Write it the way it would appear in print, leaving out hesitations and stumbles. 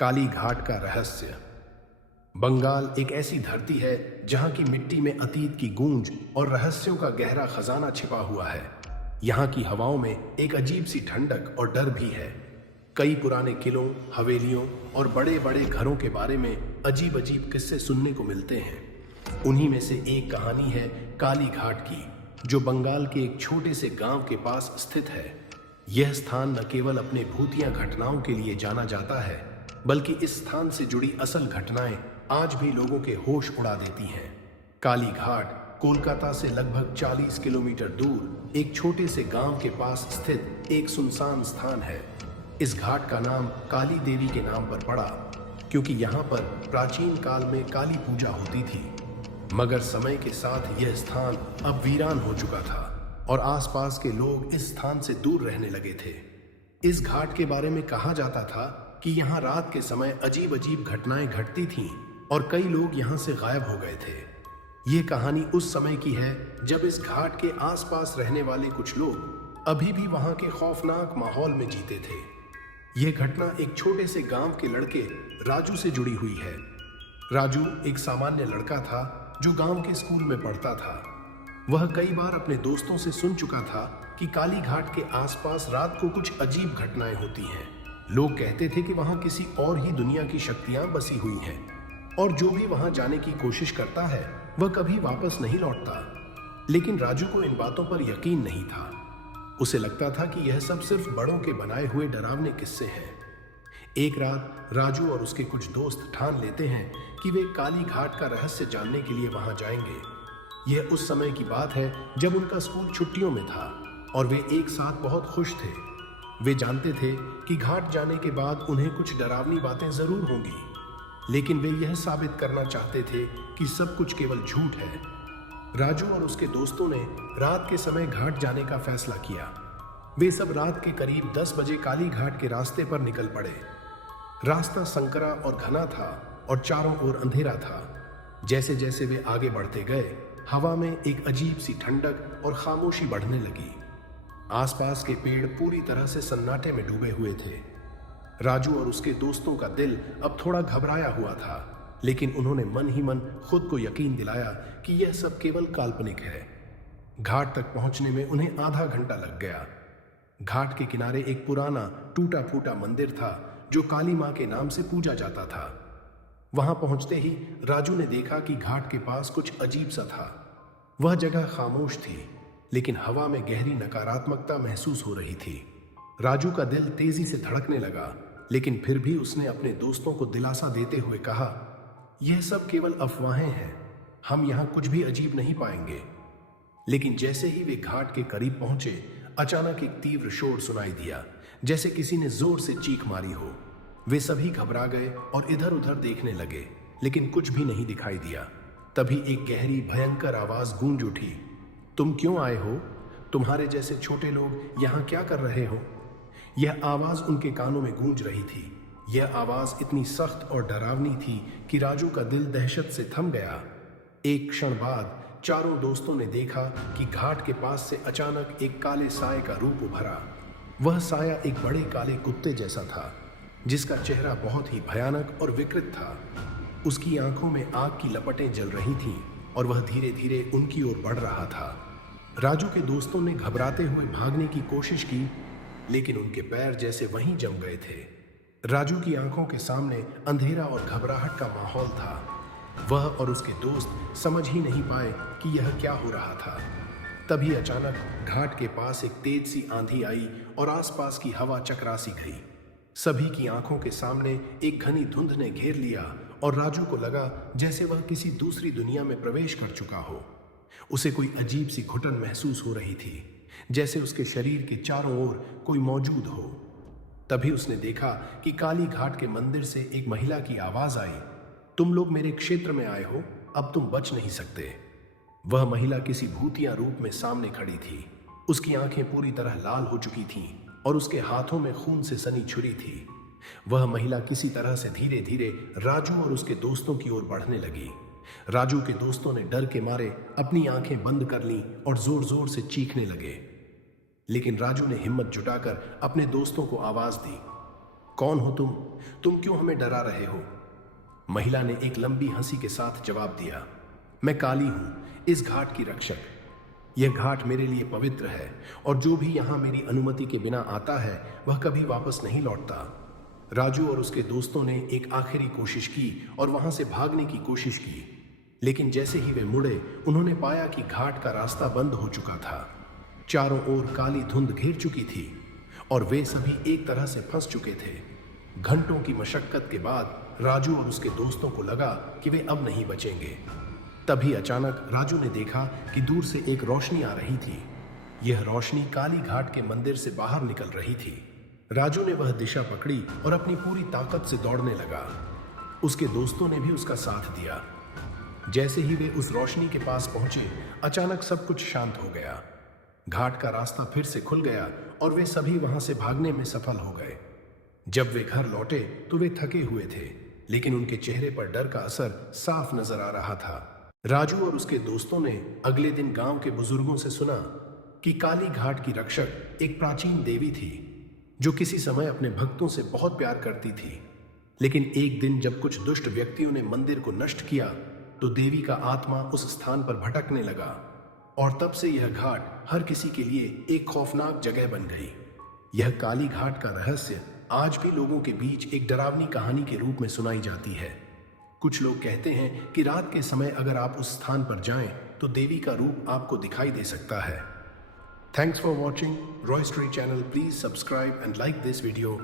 काली घाट का रहस्य। बंगाल एक ऐसी धरती है जहां की मिट्टी में अतीत की गूंज और रहस्यों का गहरा खजाना छिपा हुआ है। यहाँ की हवाओं में एक अजीब सी ठंडक और डर भी है। कई पुराने किलों, हवेलियों और बड़े बड़े घरों के बारे में अजीब अजीब किस्से सुनने को मिलते हैं। उन्हीं में से एक कहानी है काली घाट की, जो बंगाल के एक छोटे से गांव के पास स्थित है। यह स्थान न केवल अपने भूतिया घटनाओं के लिए जाना जाता है, बल्कि इस स्थान से जुड़ी असल घटनाएं आज भी लोगों के होश उड़ा देती हैं। काली घाट कोलकाता से लगभग 40 किलोमीटर दूर एक छोटे से गांव के पास स्थित एक सुनसान स्थान है। इस घाट का नाम काली देवी के नाम पर पड़ा, क्योंकि यहाँ पर प्राचीन काल में काली पूजा होती थी। मगर समय के साथ यह स्थान अब वीरान हो चुका था और आसपास के लोग इस स्थान से दूर रहने लगे थे। इस घाट के बारे में कहा जाता था कि यहाँ रात के समय अजीब अजीब घटनाएं घटती थीं और कई लोग यहाँ से गायब हो गए थे। ये कहानी उस समय की है जब इस घाट के आसपास रहने वाले कुछ लोग अभी भी वहाँ के खौफनाक माहौल में जीते थे। यह घटना एक छोटे से गांव के लड़के राजू से जुड़ी हुई है। राजू एक सामान्य लड़का था जो गांव के स्कूल में पढ़ता था। वह कई बार अपने दोस्तों से सुन चुका था कि काली घाट के आसपास रात को कुछ अजीब घटनाएं होती हैं। लोग कहते थे कि वहां किसी और ही दुनिया की शक्तियां बसी हुई हैं और जो भी वहां जाने की कोशिश करता है वह कभी वापस नहीं लौटता। लेकिन राजू को इन बातों पर यकीन नहीं था। उसे लगता था कि यह सब सिर्फ बड़ों के बनाए हुए डरावने किस्से हैं। एक रात राजू और उसके कुछ दोस्त ठान लेते हैं कि वे काली घाट का रहस्य जानने के लिए वहां जाएंगे। यह उस समय की बात है जब उनका स्कूल छुट्टियों में था और वे एक साथ बहुत खुश थे। वे जानते थे कि घाट जाने के बाद उन्हें कुछ डरावनी बातें जरूर होंगी, लेकिन वे यह साबित करना चाहते थे कि सब कुछ केवल झूठ है। राजू और उसके दोस्तों ने रात के समय घाट जाने का फैसला किया। वे सब रात के करीब 10 बजे काली घाट के रास्ते पर निकल पड़े। रास्ता संकरा और घना था और चारों ओर अंधेरा था। जैसे जैसे वे आगे बढ़ते गए, हवा में एक अजीब सी ठंडक और खामोशी बढ़ने लगी। आसपास के पेड़ पूरी तरह से सन्नाटे में डूबे हुए थे। राजू और उसके दोस्तों का दिल अब थोड़ा घबराया हुआ था, लेकिन उन्होंने मन ही मन खुद को यकीन दिलाया कि यह सब केवल काल्पनिक है। घाट तक पहुंचने में उन्हें आधा घंटा लग गया। घाट के किनारे एक पुराना टूटा फूटा मंदिर था जो काली मां के नाम से पूजा जाता था। वहां पहुंचते ही राजू ने देखा कि घाट के पास कुछ अजीब सा था। वह जगह खामोश थी, लेकिन हवा में गहरी नकारात्मकता महसूस हो रही थी। राजू का दिल तेजी से धड़कने लगा, लेकिन फिर भी उसने अपने दोस्तों को दिलासा देते हुए कहा, यह सब केवल अफवाहें हैं, हम यहाँ कुछ भी अजीब नहीं पाएंगे। लेकिन जैसे ही वे घाट के करीब पहुंचे, अचानक एक तीव्र शोर सुनाई दिया, जैसे किसी ने जोर से चीख मारी हो। वे सभी घबरा गए और इधर उधर देखने लगे, लेकिन कुछ भी नहीं दिखाई दिया। तभी एक गहरी भयंकर आवाज गूंज उठी, तुम क्यों आए हो? तुम्हारे जैसे छोटे लोग यहाँ क्या कर रहे हो? यह आवाज उनके कानों में गूंज रही थी। यह आवाज इतनी सख्त और डरावनी थी कि राजू का दिल दहशत से थम गया। एक क्षण बाद चारों दोस्तों ने देखा कि घाट के पास से अचानक एक काले साए का रूप उभरा। वह साया एक बड़े काले कुत्ते जैसा था, जिसका चेहरा बहुत ही भयानक और विकृत था। उसकी आंखों में आग की लपटें जल रही थीं और वह धीरे धीरे उनकी ओर बढ़ रहा था। राजू के दोस्तों ने घबराते हुए भागने की कोशिश की, लेकिन उनके पैर जैसे वहीं जम गए थे। राजू की आंखों के सामने अंधेरा और घबराहट का माहौल था। वह और उसके दोस्त समझ ही नहीं पाए कि यह क्या हो रहा था। तभी अचानक घाट के पास एक तेज सी आंधी आई और आसपास की हवा चकरासी गई। सभी की आंखों के सामने एक घनी धुंध ने घेर लिया और राजू को लगा जैसे वह किसी दूसरी दुनिया में प्रवेश कर चुका हो। उसे कोई अजीब सी घुटन महसूस हो रही थी, जैसे उसके शरीर के चारों ओर कोई मौजूद हो। तभी उसने देखा कि काली घाट के मंदिर से एक महिला की आवाज आई, तुम लोग मेरे क्षेत्र में आए हो, अब तुम बच नहीं सकते। वह महिला किसी भूतिया रूप में सामने खड़ी थी। उसकी आंखें पूरी तरह लाल हो चुकी थीं और उसके हाथों में खून से सनी छुरी थी। वह महिला किसी तरह से धीरे धीरे राजू और उसके दोस्तों की ओर बढ़ने लगी। राजू के दोस्तों ने डर के मारे अपनी आंखें बंद कर लीं और जोर जोर से चीखने लगे, लेकिन राजू ने हिम्मत जुटाकर अपने दोस्तों को आवाज दी, कौन हो तुम? तुम क्यों हमें डरा रहे हो? महिला ने एक लंबी हंसी के साथ जवाब दिया, मैं काली हूं, इस घाट की रक्षक। यह घाट मेरे लिए पवित्र है और जो भी यहां मेरी अनुमति के बिना आता है वह कभी वापस नहीं लौटता। राजू और उसके दोस्तों ने एक आखिरी कोशिश की और वहां से भागने की कोशिश की, लेकिन जैसे ही वे मुड़े उन्होंने पाया कि घाट का रास्ता बंद हो चुका था। चारों ओर काली धुंध घेर चुकी थी और वे सभी एक तरह से फंस चुके थे। घंटों की मशक्कत के बाद राजू और उसके दोस्तों को लगा कि वे अब नहीं बचेंगे। तभी अचानक राजू ने देखा कि दूर से एक रोशनी आ रही थी। यह रोशनी काली घाट के मंदिर से बाहर निकल रही थी। राजू ने वह दिशा पकड़ी और अपनी पूरी ताकत से दौड़ने लगा। उसके दोस्तों ने भी उसका साथ दिया। जैसे ही वे उस रोशनी के पास पहुंचे, अचानक सब कुछ शांत हो गया। घाट का रास्ता फिर से खुल गया और वे सभी वहां से भागने में सफल हो गए। जब वे घर लौटे तो वे थके हुए थे, लेकिन उनके चेहरे पर डर का असर साफ नजर आ रहा था। राजू और उसके दोस्तों ने अगले दिन गांव के बुजुर्गों से सुना कि काली घाट की रक्षक एक प्राचीन देवी थी जो किसी समय अपने भक्तों से बहुत प्यार करती थी। लेकिन एक दिन जब कुछ दुष्ट व्यक्तियों ने मंदिर को नष्ट किया तो देवी का आत्मा उस स्थान पर भटकने लगा और तब से यह घाट हर किसी के लिए एक खौफनाक जगह बन गई। यह काली घाट का रहस्य आज भी लोगों के बीच एक डरावनी कहानी के रूप में सुनाई जाती है। कुछ लोग कहते हैं कि रात के समय अगर आप उस स्थान पर जाएं तो देवी का रूप आपको दिखाई दे सकता है। Thanks for watching Roy Street channel. Please subscribe and like this video.